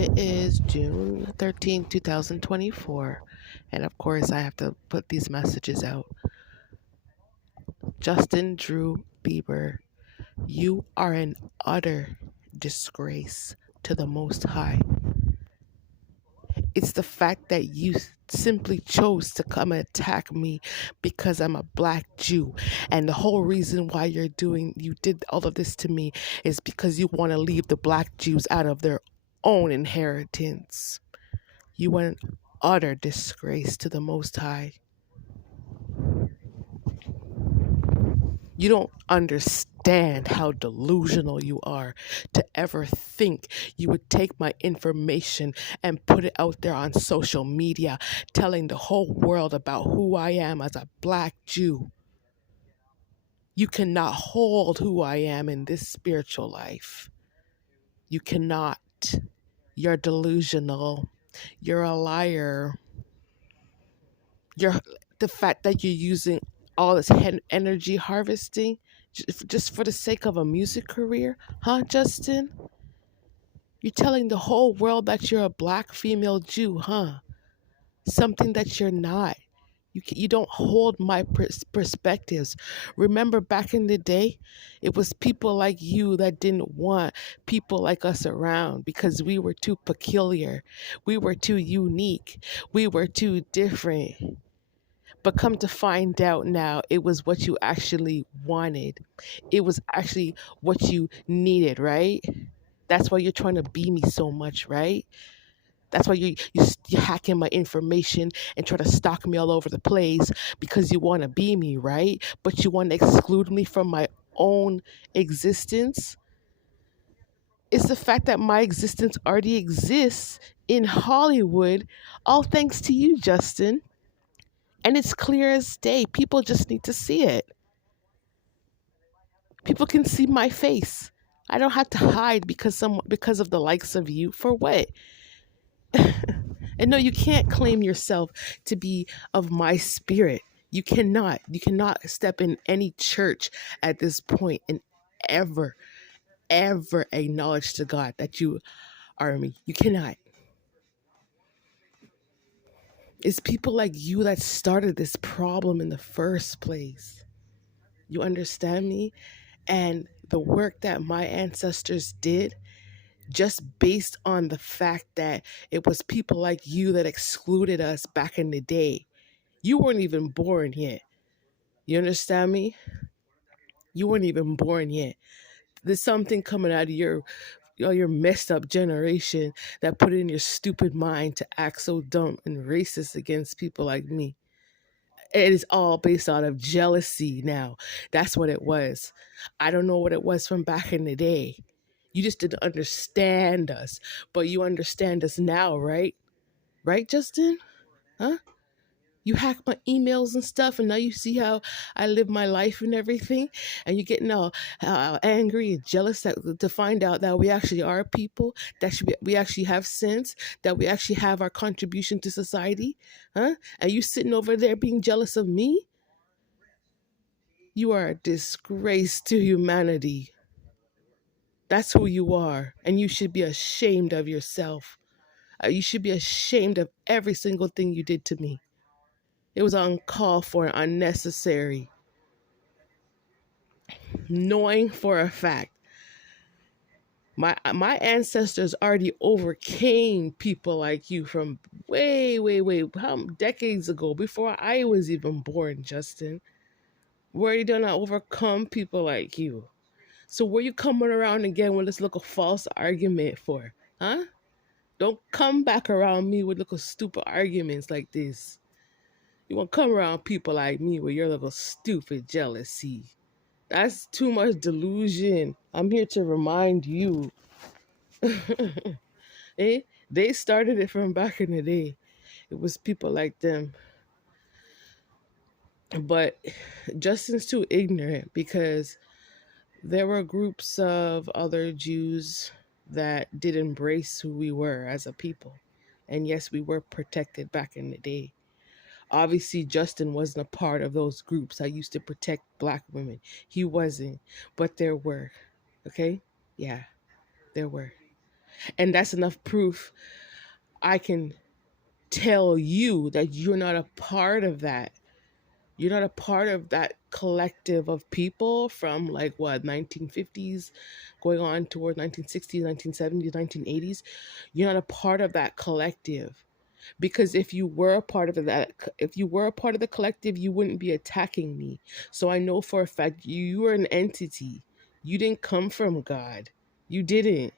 It is June 13th, 2024. And of course, I have to put these messages out. Justin Drew Bieber, you are an utter disgrace to the Most High. It's the fact that you simply chose to come and attack me because I'm a black Jew. And the whole reason why you did all of this to me is because you want to leave the black Jews out of their own inheritance. You are an utter disgrace to the Most High. You don't understand how delusional you are to ever think you would take my information and put it out there on social media, telling the whole world about who I am as a black Jew. You cannot hold who I am in this spiritual life. You cannot. You're delusional. You're a liar. You're the fact that you're using all this energy harvesting just for the sake of a music career, huh, Justin? You're telling the whole world that you're a black female Jew, huh? Something that you're not. You don't hold my perspectives. Remember back in the day, it was people like you that didn't want people like us around because we were too peculiar. We were too unique. We were too different. But come to find out now, it was what you actually wanted. It was actually what you needed, right? That's why you're trying to be me so much, right? That's why you're hacking my information and try to stalk me all over the place because you want to be me, right? But you want to exclude me from my own existence. It's the fact that my existence already exists in Hollywood, all thanks to you, Justin. And it's clear as day. People just need to see it. People can see my face. I don't have to hide because of the likes of you. For what? And no, you can't claim yourself to be of my spirit. You cannot. You cannot step in any church at this point and ever, ever acknowledge to God that you are me. You cannot. It's people like you that started this problem in the first place. You understand me? And the work that my ancestors did, just based on the fact that it was people like you that excluded us back in the day. You weren't even born yet. You understand me? You weren't even born yet. There's something coming out of your messed up generation that put it in your stupid mind to act so dumb and racist against people like me. It is all based out of jealousy now. That's what it was. I don't know what it was from back in the day. You just didn't understand us, but you understand us now, right? Right, Justin? Huh? You hack my emails and stuff, and now you see how I live my life and everything, and you're getting all angry and jealous to find out that we actually are people, that we actually have sense, that we actually have our contribution to society, huh? And you sitting over there being jealous of me? You are a disgrace to humanity. That's who you are, and you should be ashamed of yourself. You should be ashamed of every single thing you did to me. It was uncalled for and unnecessary. Knowing for a fact, my ancestors already overcame people like you from way, how decades ago, before I was even born, Justin. We already done overcome people like you. So where you coming around again with this little false argument for? Huh? Don't come back around me with little stupid arguments like this. You won't come around people like me with your little stupid jealousy. That's too much delusion. I'm here to remind you. They started it from back in the day. It was people like them. But Justin's too ignorant because there were groups of other Jews that did embrace who we were as a people. And yes, we were protected back in the day. Obviously, Justin wasn't a part of those groups that used to protect black women. He wasn't, but there were. Okay? Yeah, there were. And that's enough proof. I can tell you that you're not a part of that. You're not a part of that collective of people from like what 1950s going on toward 1960s, 1970s, 1980s. You're not a part of that collective. Because if you were a part of the collective, you wouldn't be attacking me. So I know for a fact you are an entity. You didn't come from God. You didn't.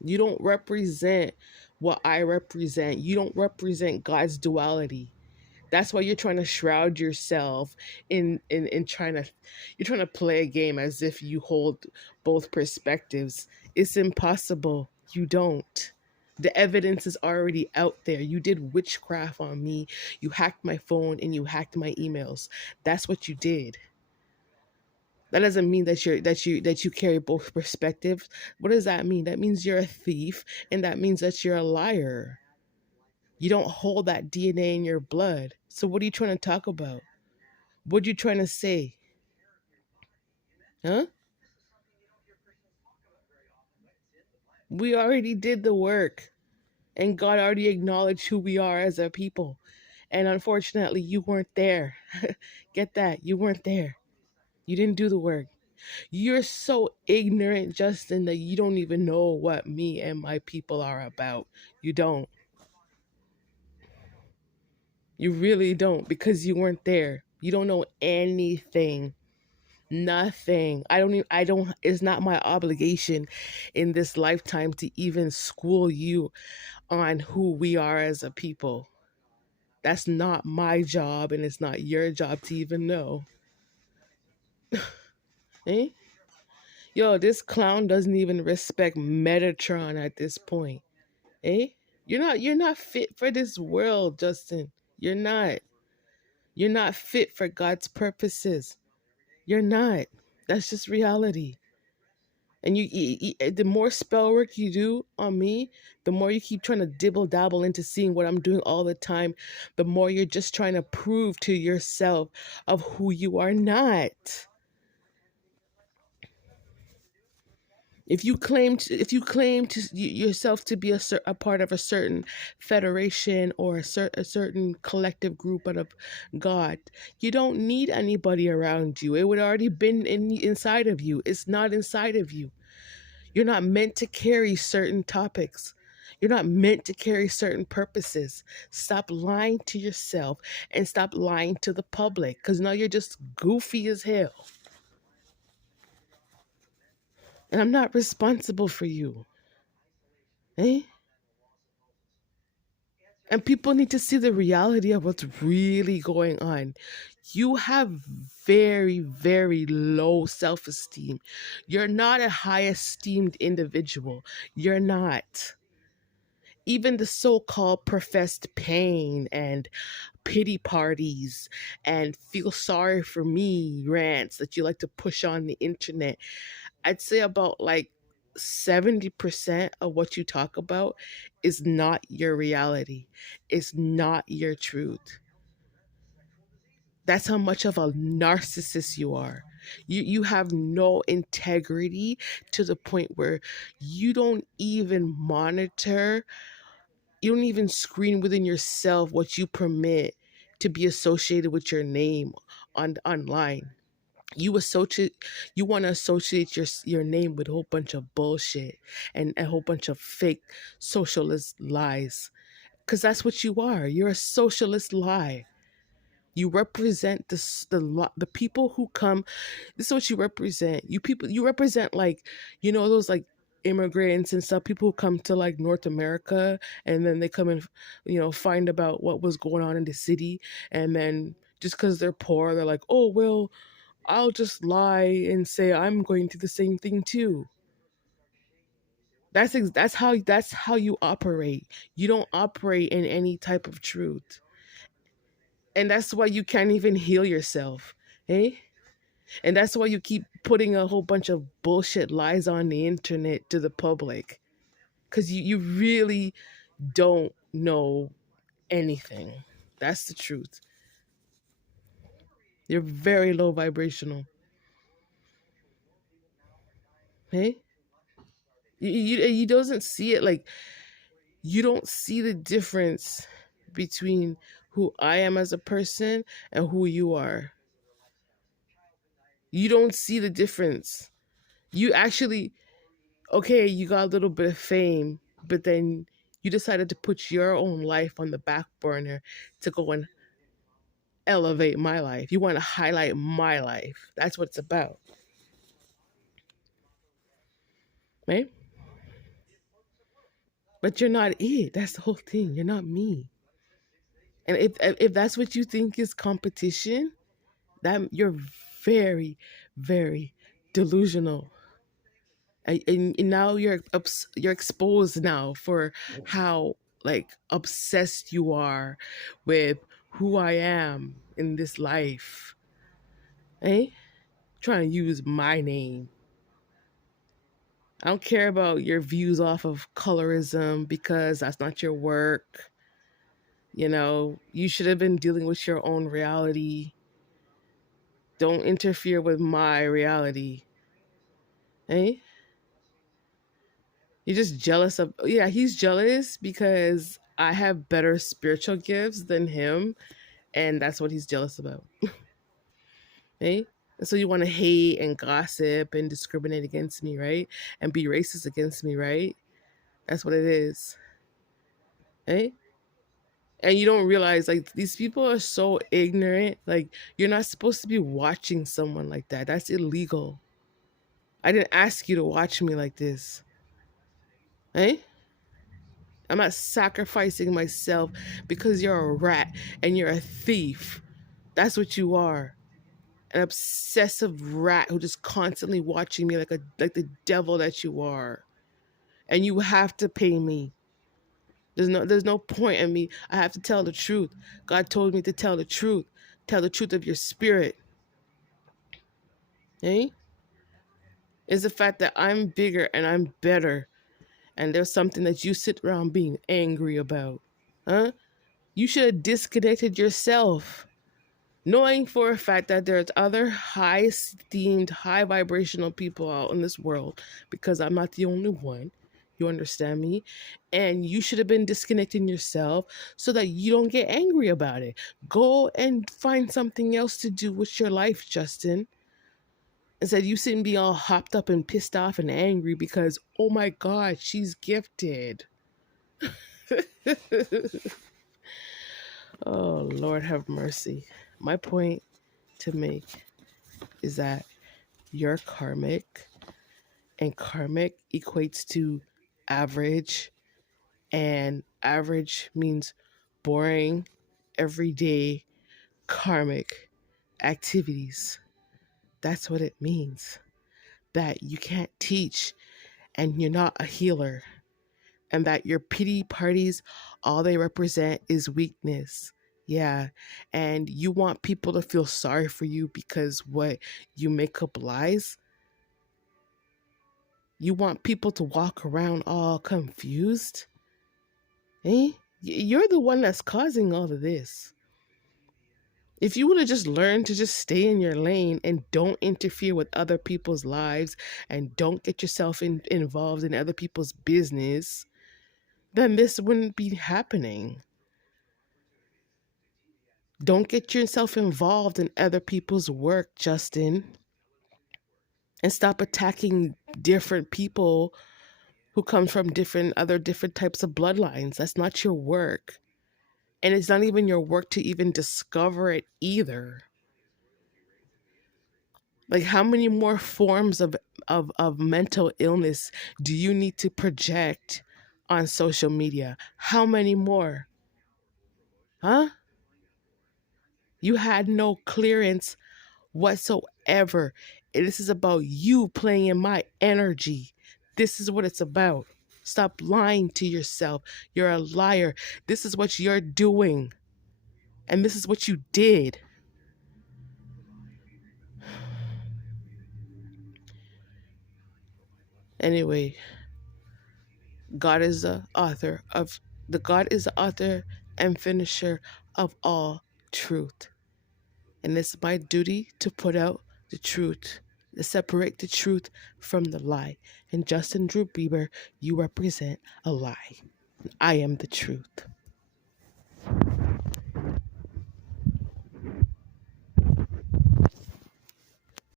You don't represent what I represent. You don't represent God's duality. That's why you're trying to shroud yourself in trying to you're trying to play a game as if you hold both perspectives. It's impossible. You don't. The evidence is already out there. You did witchcraft on me. You hacked my phone and you hacked my emails. That's what you did. That doesn't mean that you carry both perspectives. What does that mean? That means you're a thief, and that means that you're a liar. You don't hold that DNA in your blood. So what are you trying to talk about? What are you trying to say? Huh? We already did the work, and God already acknowledged who we are as a people. And unfortunately, you weren't there. Get that? You weren't there. You didn't do the work. You're so ignorant, Justin, that you don't even know what me and my people are about. You don't. You really don't because you weren't there. You don't know anything. Nothing. I don't it's not my obligation in this lifetime to even school you on who we are as a people. That's not my job and it's not your job to even know. Eh? Yo, this clown doesn't even respect Metatron at this point. Eh? You're not fit for this world, Justin. You're not. You're not fit for God's purposes. You're not. That's just reality. And the more spell work you do on me, the more you keep trying to dibble dabble into seeing what I'm doing all the time, the more you're just trying to prove to yourself of who you are not. Yourself to be a part of a certain federation or a certain collective group out of God, you don't need anybody around you. It would already been inside of you. It's not inside of you. You're not meant to carry certain topics. You're not meant to carry certain purposes. Stop lying to yourself and stop lying to the public because now you're just goofy as hell. And I'm not responsible for you. Eh? And people need to see the reality of what's really going on. You have very, very low self esteem. You're not a high esteemed individual. You're not. Even the so called professed pain and pity parties and feel sorry for me rants that you like to push on the internet, I'd say about like 70% of what you talk about is not your reality. It's not your truth. That's how much of a narcissist you are. You have no integrity to the point where you don't even monitor, you don't even screen within yourself what you permit to be associated with your name online. You want to associate your name with a whole bunch of bullshit and a whole bunch of fake socialist lies, because that's what you are. You're a socialist lie. You represent the people who come. This is what you represent. You represent, like, those like immigrants and stuff, people who come to like North America and then they come and find about what was going on in the city, and then just because they're poor, they're like, oh well, I'll just lie and say I'm going to the same thing too. That's how you operate. You don't operate in any type of truth, and that's why you can't even heal yourself, eh? And that's why you keep putting a whole bunch of bullshit lies on the internet to the public, because you really don't know anything. That's the truth. You're very low vibrational. Hey, you doesn't see it. Like, you don't see the difference between who I am as a person and who you are. You don't see the difference. You actually, okay, you got a little bit of fame, but then you decided to put your own life on the back burner to go and elevate my life. You want to highlight my life. That's what it's about, right? But you're not it. That's the whole thing. You're not me. And if that's what you think is competition, that you're very, very delusional. And now you're exposed now for how like obsessed you are with who I am in this life. Eh? Trying to use my name. I don't care about your views off of colorism because that's not your work. You know, you should have been dealing with your own reality. Don't interfere with my reality. Eh? You're just jealous of, yeah, he's jealous because I have better spiritual gifts than him, and that's what he's jealous about. Eh? And so you want to hate and gossip and discriminate against me, right? And be racist against me, right? That's what it is. Eh? And you don't realize like these people are so ignorant. Like, you're not supposed to be watching someone like that. That's illegal. I didn't ask you to watch me like this. Eh? I'm not sacrificing myself because you're a rat and you're a thief. That's what you are. An obsessive rat who just constantly watching me like the devil that you are. And you have to pay me. There's no point in me. I have to tell the truth. God told me to tell the truth. Tell the truth of your spirit. Eh? Is the fact that I'm bigger and I'm better. And there's something that you sit around being angry about. Huh? You should have disconnected yourself, knowing for a fact that there's other high esteemed, high vibrational people out in this world, because I'm not the only one. You understand me? And you should have been disconnecting yourself so that you don't get angry about it. Go and find something else to do with your life, Justin. Instead, you shouldn't be all hopped up and pissed off and angry because, oh my God, she's gifted. Oh, Lord have mercy. My point to make is that you're karmic, and karmic equates to average, and average means boring, everyday, karmic activities. That's what it means. That you can't teach, and you're not a healer, and that your pity parties, all they represent is weakness. Yeah. And you want people to feel sorry for you because what, you make up lies? You want people to walk around all confused? Eh? You're the one that's causing all of this. If you would have just learned to just stay in your lane and don't interfere with other people's lives and don't get yourself involved in other people's business, then this wouldn't be happening. Don't get yourself involved in other people's work, Justin. And stop attacking different people who come from different types of bloodlines. That's not your work. And it's not even your work to even discover it either. Like, how many more forms of mental illness do you need to project on social media? How many more? Huh? You had no clearance whatsoever. This is about you playing in my energy. This is what it's about. Stop lying to yourself. You're a liar. This is what you're doing. And this is what you did. Anyway, God is the author and finisher of all truth. And it's my duty to put out the truth to separate the truth from the lie. And Justin Drew Bieber, you represent a lie. I am the truth.